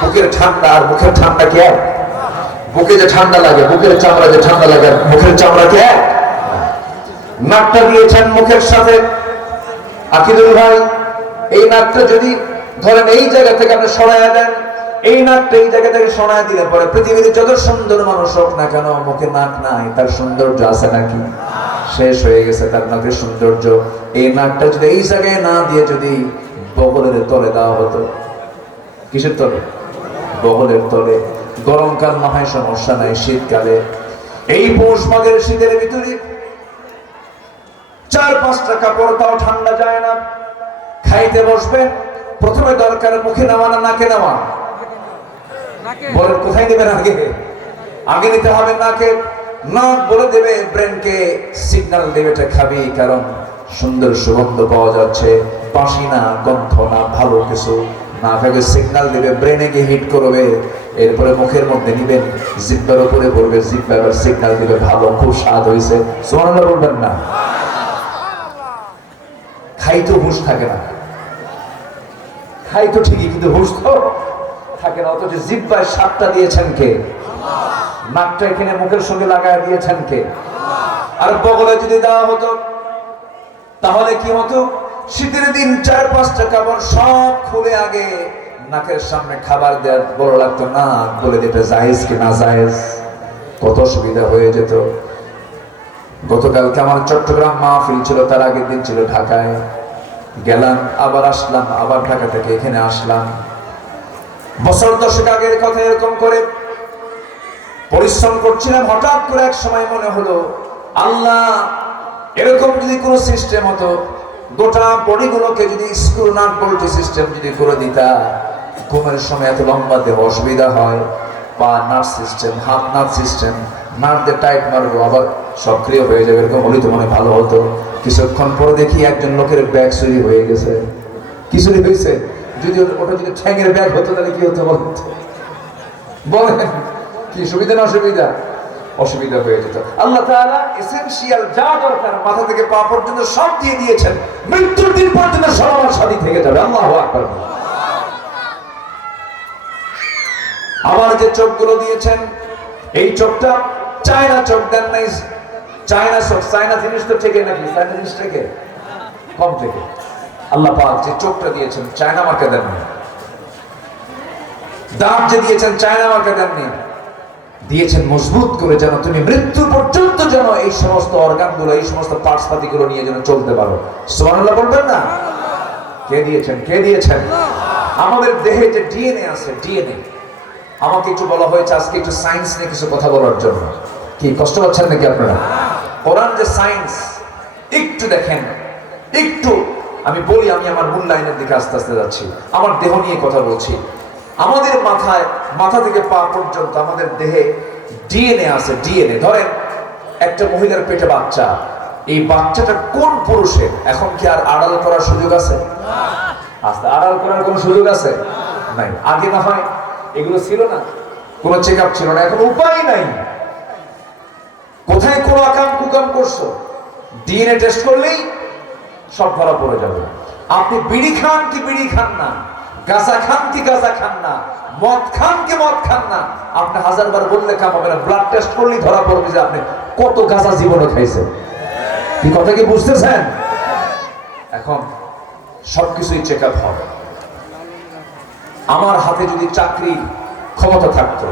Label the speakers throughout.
Speaker 1: বুকের ঠান্ডা আর মুখের ঠান্ডা কি? বুকে যে ঠান্ডা লাগে, বুকের চামড়া যে ঠান্ডা লাগে, মুখের চামড়া কি? নাকটা দিয়েছেন মুখের সাথে। আকিদুল ভাই, এই নাকটা যদি ধরেন এই জায়গা থেকে আপনি সরাইয়া দেন, এই নাকটা এই জায়গা থেকে সরাই দিলে পরে পৃথিবীতে যত সুন্দর মানুষ হোক না কেন, মুখে নাক নাই, তার সৌন্দর্য আছে নাকি? শেষ হয়ে গেছে তার নাকের সৌন্দর্য। এই নাকটা যদি এই জায়গায় না দিয়ে যদি বগলের তলে দেওয়া হতো, কিসের তলে? বগলের তলে। গরমকাল না হয় সমস্যা নাই শীতকালে। এই পৌষ মাঘের শীতের ভিতরে চার পাঁচটা কাপড় তাও ঠান্ডা যায় না। খাইতে বসবে, প্রথমে দরকার মুখে নেওয়া না নাকে নেওয়া বলেন, কোথায় নেবেন আগে? আগে নিতে হবে নাকে। নাক বলে দেবে, ব্রেনকে সিগন্যাল দেবে, এটা খাবি, কারণ সুন্দর সুগন্ধ পাওয়া যাচ্ছে। বাসি না, গন্ধ না, ভালো কিছু। না থাকে সিগন্যাল দেবে ব্রেনে গিয়ে হিট করবে, এরপরে মুখের মধ্যে নিবেন, জিব্বার উপরে পড়বে, জিব্বার সিগন্যাল দিবে, ভালো, খুব স্বাদ হয়েছে সোমানাল্লাহ বলবেন না। খাই তো হুঁশ থাকে না। খাই তো ঠিকই, কিন্তু হুঁশ তো থাকে না, অথচ জিব্বায় সাতটা দিয়েছেন কে? নাকটা এখানে মুখের সঙ্গে লাগায় দিয়েছেন কে? আর বগলে যদি দেওয়া হতো, তাহলে কি হতো? শীতের দিন চার পাঁচটা কাপড় সব খুলে আগে নাকের সামনে খাবার দেওয়ার বড় লাগতো না বলে দিতে জায়েজ কি না জায়েজ? কত সুবিধা হয়ে যেত। গতকালকে আমার চট্টগ্রাম মাহফিল ছিল, তার আগের দিন ছিল ঢাকায়। গেলাম, আবার আসলাম, আবার ঢাকা থেকে এখানে আসলাম। বছর দশেক আগের কথা এরকম করে পরিশ্রম করছিলাম, হঠাৎ করে এক সময় মনে হলো, আল্লাহ, এরকম যদি কোনো সিস্টেম হতো গোটা বডিগুলোকে যদি স্কুল নাট বল্টি সিস্টেম যদি করে দিতা, ঘুমের সময় এত লম্বা দেহ অসুবিধা হয় পা নার্ভ সিস্টেম হাত নার্ভ সিস্টেম নার্ভ দিয়ে টাইট মারবো আবার সক্রিয় হয়ে যাবে, এরকম হলে তো মনে ভালো হতো। কিছুক্ষণ পরে দেখি একজন লোকের ব্যাগ চুরি হয়ে গেছে। কি চুরি হয়েছে? যদি ওটা যদি ঠ্যাঙের ব্যাগ হতো, তাহলে কি হতো বলতো? বলেন, কি সুবিধা না অসুবিধা? অসুবিধা হয়ে যেত। আল্লাহ তাআলা এসেনশিয়াল যা দরকার মাথা থেকে পা পর্যন্ত সব দিয়ে দিয়েছেন। মৃত্যুর দিন পর্যন্ত সব আমার সাথী থেকে যাবে। আল্লাহু আকবার। আমার যে চোখগুলো দিয়েছেন, এই চোখটা চায়না চোখ দেন নাই। চায়না চোখ, চায়না জিনিস তো থেকে নাকি? চায়না জিনিস থেকে কম থেকে আল্লাহ পাক যে চোখটা দিয়েছেন, চায়না মার্কে দেননি। দাঁত যে দিয়েছেন, চায়না মার্কে দেননি। দিয়েছেন মজবুত করে যেন তুমি মৃত্যু পর্যন্ত যেন এই সমস্ত অর্গানগুলো এই সমস্ত পার্টস পাতি গুলো নিয়ে যেন চলতে পারো। সুবহানাল্লাহ বলবেন না? কে দিয়েছেন? কে দিয়েছেন? আমাদের দেহে যে ডিএনএ আছে, ডিএনএ। আমাকে একটু বলা হয়েছে, আজকে একটু সায়েন্স নিয়ে কিছু কথা বলার জন্য। কি, কষ্ট পাচ্ছেন নাকি আপনারা? কোরআন যে সায়েন্স, একটু দেখেন, একটু। আমি বলি, আমি আমার মূল লাইনের দিকে আস্তে আস্তে যাচ্ছি। আমার দেহ নিয়ে কথা বলছি। আমাদের মাথায়, মাথা থেকে পা পর্যন্ত আমাদের দেহে ডিএনএ আছে, ডিএনএ। ধরেন, একটা মহিলার পেটে বাচ্চা। এই বাচ্চাটা কোন পুরুষের এখন কি আর আড়াল করার সুযোগ আছে? আস্তে, আড়াল করার কোনো সুযোগ আছে? নাই। আগে না হয় এগুলো ছিল না। কোনো চেক আপ ছিল না। এখন উপায় নাই। কোথায় কোনো আকাম কুকাম করছ? ডিএনএ টেস্ট করলেই সব ধরা পড়ে যাবে। আপনি বিড়ি খান কি বিড়ি খান না? গাঁজা খান কি গাঁজা খান না? মদ খান কি মদ খান না? আপনি হাজার বার বললে কাম হবে না। ব্লাড টেস্ট করলেই ধরা পড়বে যে আপনি কত গাঁজা জীবনে খাইছেন। কি কথা কি বুঝতেছেন? এখন সবকিছুই চেক আপ হবে। আমার হাতে যদি চাকরি ক্ষমতা থাকতো,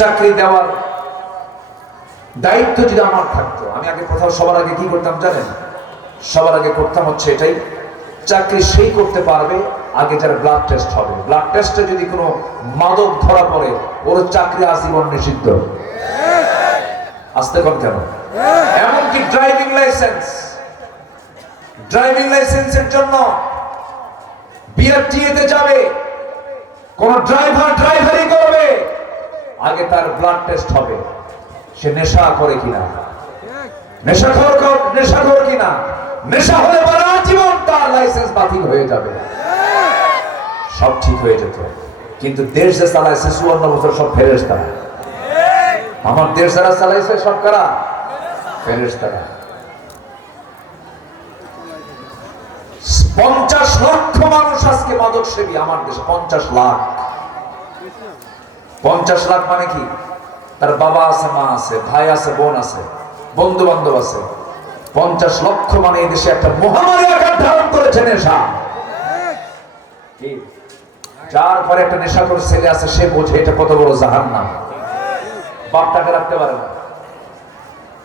Speaker 1: চাকরি দেওয়ার দায়িত্ব যদি আমার থাকতো, আমি আগে কোথাও সবার আগে কি করতাম জানেন? সবার আগে করতাম হচ্ছে এটাই চাকরি সেই করতে পারবে, আগে যার ব্লাড টেস্ট হবে। ব্লাড টেস্টে যদি কোনো মাদক ধরা পড়ে, ওর চাকরি আজীবন নিষিদ্ধ। আসতে কর কেন? এমনকি ড্রাইভিং লাইসেন্স ড্রাইভিং লাইসেন্সের জন্য বিআরটিএতে যাবে, কোন ড্রাইভার ড্রাইভারি করবে, আগে তার ব্লাড টেস্ট হবে। সে নেশা করে কিনা? নেশাখোর কর- নেশাখোর কিনা? নেশা হলে সারা জীবন তার লাইসেন্স বাতিল হয়ে যাবে। সব ঠিক হয়ে যেত। কিন্তু দেশ যে চালাইছে, চুয়ান্ন বছর সব ফেরেস্তা আমার দেশ যারা চালাইছে, সব কারা? ফেরেস্তারা পঞ্চাশ পঞ্চাশ লক্ষ মানুষ আজকে মাদক সেবী আমার দেশে, পঞ্চাশ লাখ। পঞ্চাশ লাখ মানে কি? তার বাবা আছে, মা আছে, ভাই আছে, বোন আছে বন্ধু বান্ধব আছে। পঞ্চাশ লক্ষ মানে এই দেশে একটা মহামারী আকার ধারণ করেছে নেশা? যার পরে একটা নেশা করে ছেলে আছে, সে বোঝে এটা কত বড় জাহান নাম বাপটাকে রাখতে পারে না।